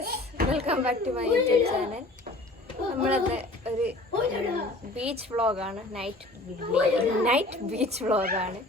Guys, welcome back to my YouTube channel. നമ്മളത് ഒരു beach വ്ളോഗാണ്, നൈറ്റ് ബീച്ച് വ്ളോഗാണ്.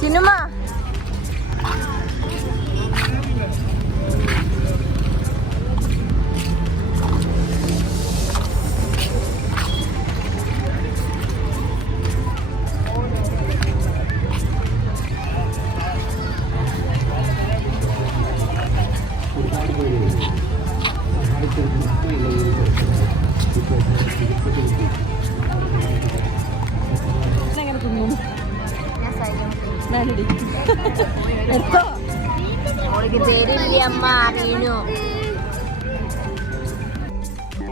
സിനിമ അവൾക്ക് തരില്ല അമ്മ അറിയണു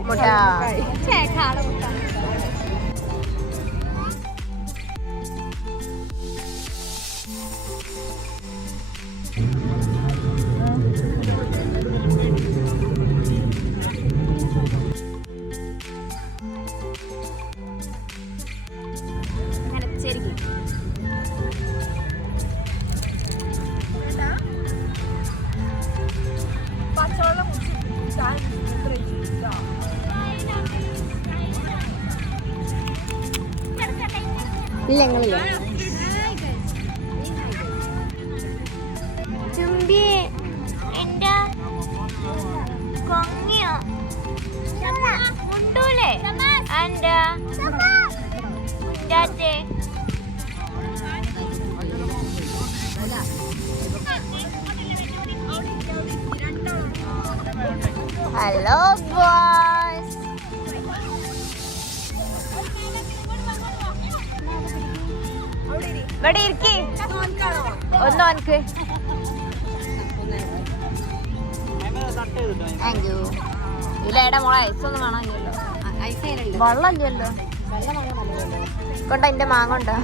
മുട്ട. ഇല്ല ഞങ്ങളില്ല. ചുംബി എന്റെ കൊങ്ങിയോ മുണ്ടൂലേ എന്റെ ചാച്ചേ. ഹലോ ബോയ്സ്, ഇവിടെ ഇരിക്കി ഒന്ന് ഓനക്ക്. Thank you. ഇല്ലേടാ മോളെ ഐസൊന്നും കാണാനില്ലല്ലോ, വെള്ളമില്ലല്ലോ. കൊണ്ട എന്റെ മാങ്ങ ഉണ്ടോ?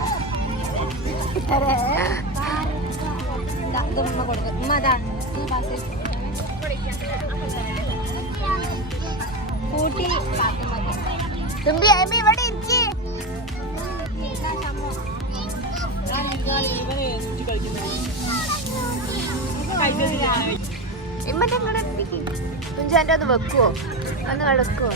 തുമ്പി ഇവിടെ ഇരിക്കി. ഇമ്മന്റെ കുഞ്ചാൻ്റെ ഒന്ന് വെക്കുവോ, ഒന്ന് കിടക്കുവോ?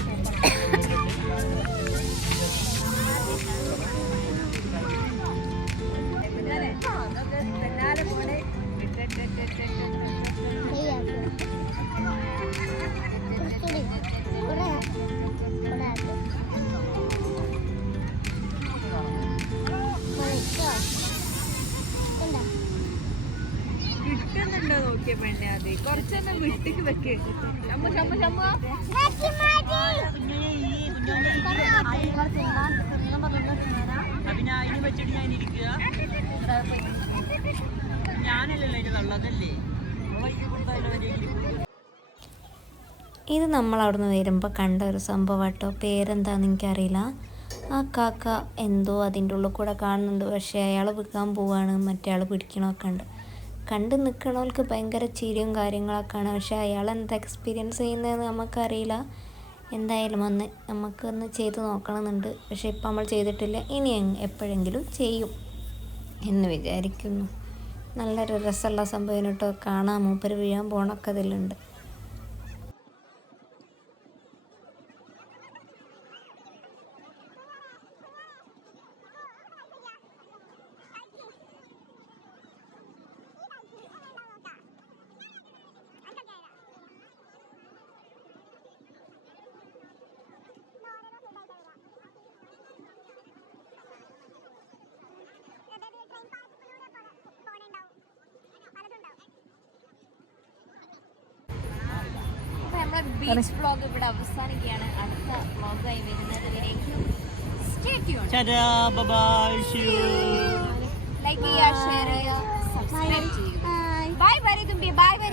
കിട്ടുന്നുണ്ടോ നോക്കിയ പെണ്ണെ, അത് കുറച്ചൊന്നും വിട്ടിക്ക് വെക്ക്. ഇത് നമ്മൾ അവിടുന്ന് വരുമ്പോൾ കണ്ട ഒരു സംഭവം കേട്ടോ. പേരെന്താണെന്ന് എനിക്കറിയില്ല. ആ കാക്ക എന്തോ അതിൻ്റെ ഉള്ളിൽ കൂടെ കാണുന്നുണ്ട്. പക്ഷേ അയാൾ വിൽക്കാൻ പോവാണ്, മറ്റേ ആൾ പിടിക്കണമൊക്കെ ഉണ്ട്. കണ്ട് നിൽക്കണവർക്ക് ഭയങ്കര ചിരിയും കാര്യങ്ങളൊക്കെയാണ്. പക്ഷേ അയാൾ എന്താ എക്സ്പീരിയൻസ് ചെയ്യുന്നതെന്ന് നമുക്കറിയില്ല. എന്തായാലും നമുക്കൊന്ന് ചെയ്ത് നോക്കണമെന്നുണ്ട്. പക്ഷേ ഇപ്പം നമ്മൾ ചെയ്തിട്ടില്ല, ഇനി എപ്പോഴെങ്കിലും ചെയ്യും എന്ന് വിചാരിക്കുന്നു. നല്ലൊരു രസമുള്ള സംഭവം കേട്ടോ. കാണാൻ മൂപ്പര് വീഴാൻ പോണൊക്കെ അതിലുണ്ട്. നമ്മളെ ബീച്ച് വ്ളോഗ് ഇവിടെ അവസാനിക്കുകയാണ്. അടുത്ത വ്ളോഗായി വരുന്നത് വരേക്കും stay tuned. ലൈക്ക് ചെയ്യുക, ഷെയർ ചെയ്യുക, സബ്സ്ക്രൈബ് ചെയ്യുക. ബൈ ബൈ തുമ്പി, ബൈ ബൈ.